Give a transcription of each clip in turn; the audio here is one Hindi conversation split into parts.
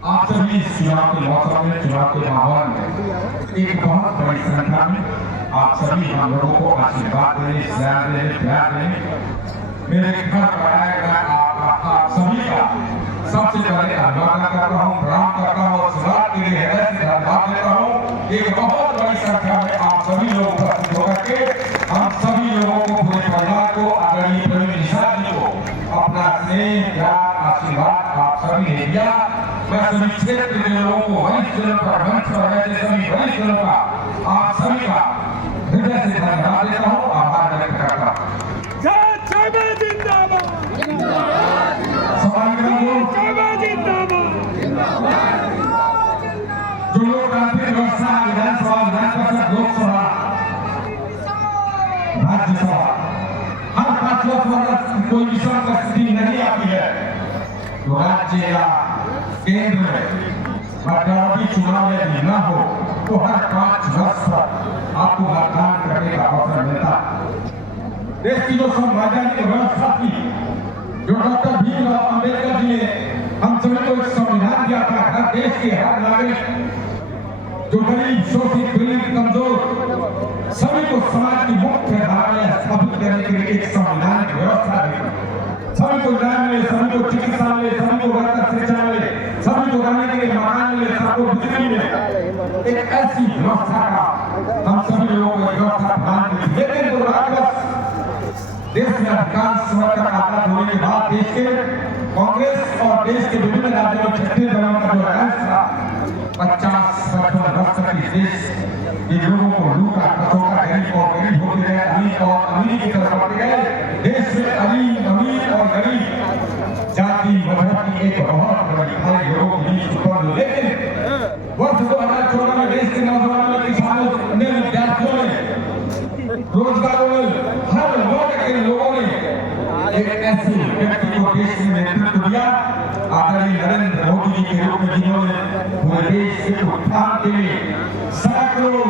आप सभी इस चुनाव के मौसम में, चुनाव के माहौल में एक बहुत बड़ी संख्या में आप सभी हम लोगों को आशीर्वाद देने, प्यार देने मेरे घर पर आए आप सभी का सबसे पहले अभिवादन करता हूँ, प्रणाम करता हूँ और सलाह के लिए धन्यवाद देता हूँ। एक बहुत बड़ी संख्या में आप सभी लोग उपस्थित होकर के हम सभी लोगों को, पूरे परिवार को, आदरणीय प्रवीण निषाद जी को अपना स्नेह, प्यार, आशीर्वाद आप सभी ने दिया। मैं सभी क्षेत्र के लोगों को, वरिष्ठ जनों का, मंच पर बैठे सभी वरिष्ठ जनों का, आप सभी का हृदय से धन्यवाद देता हूँ, आभार व्यक्त करता हूँ। जो लोकतांत्रिक व्यवस्था, विधानसभा, विधान परिषद, लोकसभा, राज्यसभा, हर 5 वर्ष कोई विषम परिस्थिति नहीं आती है तो राज्य या केंद्र में मतदान चुनाव यदि न हो तो हर 5 वर्ष पर आपको मतदान करने का अवसर मिलता है। देश की जो संवैधानिक व्यवस्था थी, जो डॉक्टर भीमराव अम्बेडकर जी ने हम सभी को एक संविधान दिया था, हर देश के हर नागरिक, जो गरीब, शोषित, पीड़ित, कमजोर सभी को समाज की मुख्य धारा में स्थापित करने के लिए एक संविधान की व्यवस्था दी। सभी को न्याय मिले, सभी को चिकित्सा मिले, सभी को बेहतर शिक्षा मिले, सभी को रहने के लिए मकान मिले, सबको बिजली मिले। एक ऐसी व्यवस्था का हम सभी लोगों को व्यवस्था प्रदान की। लेकिन दुर्भाग्यवश देश में अधिकांश समय तक आजाद होने के बाद देश के कांग्रेस और देश के विभिन्न राज्यों में 36 दलों का जो राज था, 50-55 वर्ष तक इस देश के लोगों को लूटा, खसोटा, गरीब और गरीब होते गए, अमीर और अमीर की तरफ बढ़ते गए। देश में अमीर और गरीब जाति मजहब की एक बहुत बड़ी लड़ाई लोगों के बीच उत्पन्न हुई। लेकिन वर्ष 2014 में देश के नौजवानों, किसानों ने, विद्यार्थियों ने, रोजगारों में, हर वर्ग के लोगों ने एक ऐसे व्यक्ति को देश में नेतृत्व दिया, आदरणीय नरेंद्र मोदी जी के रूप में, जिन्होंने पूरे देश के उत्थान के लिए सैकड़ों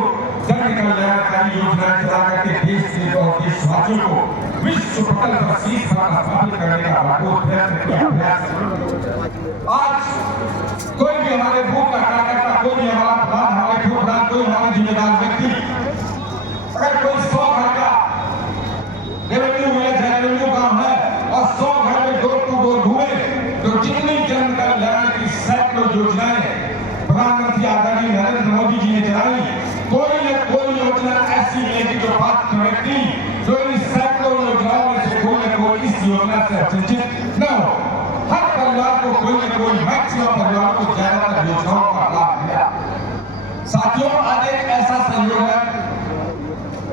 जन कल्याणकारी योजनाएं चला करके देश के और देशवासियों को विश्व पटल पर शीर्ष स्थान स्थापित करने का भरपूर प्रयत्न किया। आज कोई भी हमारे बूथ का कार्यकर्ता, कोई भी हमारा प्रधान, हमारे ठेकेदार, कोई हमारा जिम्मेदार व्यक्ति अगर कोई 100 घर का रेवेन्यू काम है और 100 घर में डोर टू डोर घूमे तो जितनी जन कल्याण की सैकड़ों योजनाएं प्रधानमंत्री आदरणीय नरेंद्र मोदी जी ने चलाई, कोई न कोई योजना ऐसी मिलेगी जो पात्र व्यक्ति जो इन सैकड़ों योजनाओं में से कोई न कोई इस योजना से वंचित न हो। हर परिवार को कोई न कोई, मैक्सिमम परिवार को ज्यादातर योजनाओं का लाभ मिला। साथियों, आज एक ऐसा संयोग है,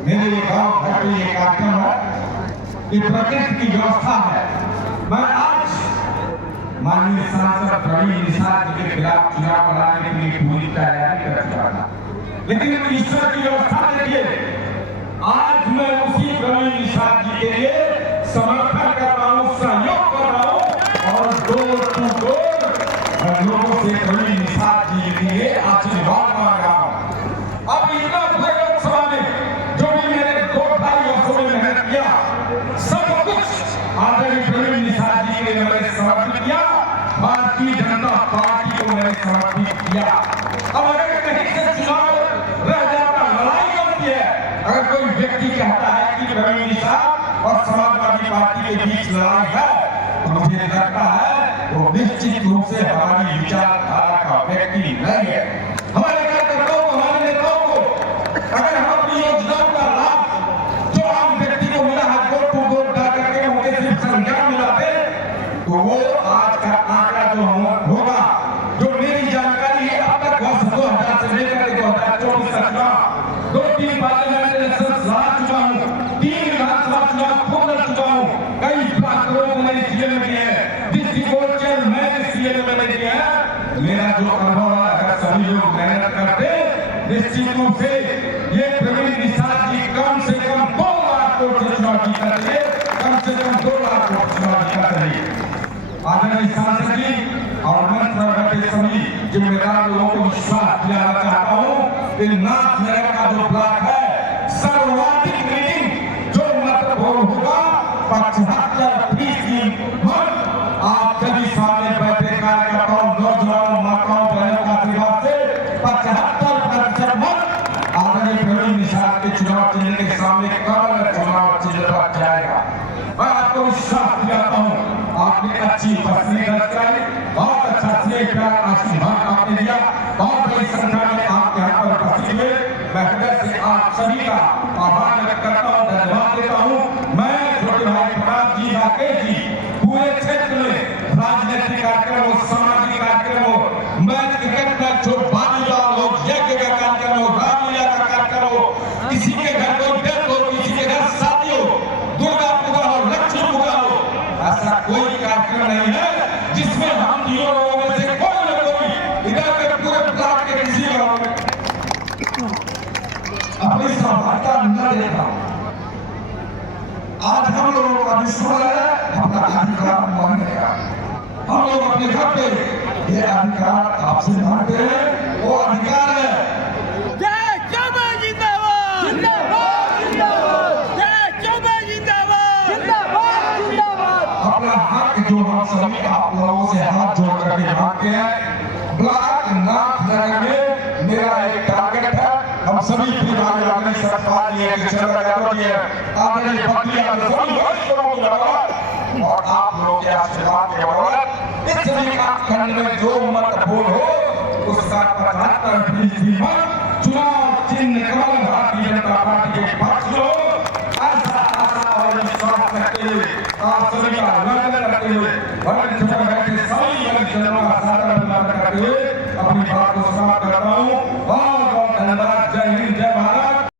मेरे गांव घर में ये कार्यक्रम है, ये प्रकृति की व्यवस्था है। मैं आज माननीय सांसद प्रवीण निषाद जी के खिलाफ चुनाव कराने के लिए पूरी तैयारी कर चुका था, लेकिन ईश्वर की व्यवस्था देखिए, आज मैं उसी प्रवीण निषाद जी के लिए समर्थन कर रहा हूँ, सहयोग कर रहा हूँ और डोर टू डोर लोगों से प्रवीण निषाद जी के लिए आशीर्वाद मांग रहा हूँ। अब इतना लोकसभा में जो भी मैंने 2-2.5 वर्षों में मेहनत किया, सब कुछ आदरणीय प्रवीण निषाद जी के लिए मैंने समर्पित किया, भारतीय जनता पार्टी को मैंने समर्पित किया। अब अगर कहीं से चुनाव रह जाता, लड़ाई होती है, अगर कोई व्यक्ति कहता है कि प्रवीण निषाद और समाजवादी पार्टी के बीच लड़ाई है, तो मुझे लगता है वो निश्चित रूप से हमारी विचारधारा का व्यक्ति नहीं है। हमारे कार्यकर्ताओं को, हमारे नेताओं को अगर हम अपनी योजनाओं का लाभ जो आम व्यक्ति को मिला है, डोर टू डोर जा करके उनके सिर्फ संज्ञान मिलाते, तो वो आज का आंकड़ा जो होगा, जो मेरी जानकारी है, अब तक वर्ष 2000 से लेकर 2024 तक का 2-3 पार्लियामेंट इलेक्शन लड़ा चुका हूँ, 3 विधानसभा चुनाव खुद लड़ चुका हूँ, कई प्रांतों को मैंने जिले में दिए हैं, डिस्ट्रिक्ट चेयर मैंने सीए में मैंने दिया है। मेरा जो अनुभव है, अगर सभी लोग मेहनत करते, निश्चित रूप से ये प्रवीण निषाद जी कम से कम 2 लाख वोट से चुनाव जीता रहे, कम से कम 2 लाख वोट चुनाव जीता रहे। आदरणीय सांसद जी और मंच पर बैठे सभी जिम्मेदार लोगों को विश्वास दिलाना चाहता हूँ कि नाथनगर का जो ब्लॉक है, सर्वाधिक रीडिंग जो मतदान होगा 75% मत आप सभी सामने बैठे कार्यकर्ताओं, नौजवानों, माताओं, से प्यार आशीर्वाद आपने दिया। बहुत बड़ी संख्या में आपके यहाँ पर उपस्थित हुए। मैं हृदय से आप सभी का आभार व्यक्त करता हूँ, धन्यवाद देता हूँ। मैं छोटे भाई प्रताप जी, राकेश जी, पूरे क्षेत्र में राजनीतिक कार्यक्रम हो, सामाजिक कार्यक्रम हो, मैच, क्रिकेट मैच हो, वॉलीबॉल हो, यज्ञ का कार्यक्रम हो, रामलीला का कार्यक्रम हो, किसी के घर कोई डेथ हो, किसी के घर शादी हो, दुर्गा पूजा हो, लक्ष्मी पूजा हो, ऐसा कोई कार्यक्रम नहीं है जिसमें हम तीनों लोगों में से कोई न कोई इधर के पूरे ब्लॉक के किसी गांव में अपनी सहभागिता न देता। आज हम लोगों का विश्वास है अपना अधिकार मांगने का। हम लोग अपने घर पे ये अधिकार आपसे मांगते हैं, वो अधिकार है। जय चौबे जिंदाबाद, जिंदाबाद, जिंदाबाद, जय चौबे जिंदाबाद, जिंदाबाद, जिंदाबाद। अपना हक जो हम सभी आप लोगों से हाथ जोड़ करके मांगते हैं, ब्लॉक नाथनगर में मेरा एक टारगेट है। हम सभी परिवार सरकार और आप लोगों के आशीर्वाद के बदौलत इस सभी का खंड में जो मत बोल हो उसका 75% मत चुनाव चिन्ह कमल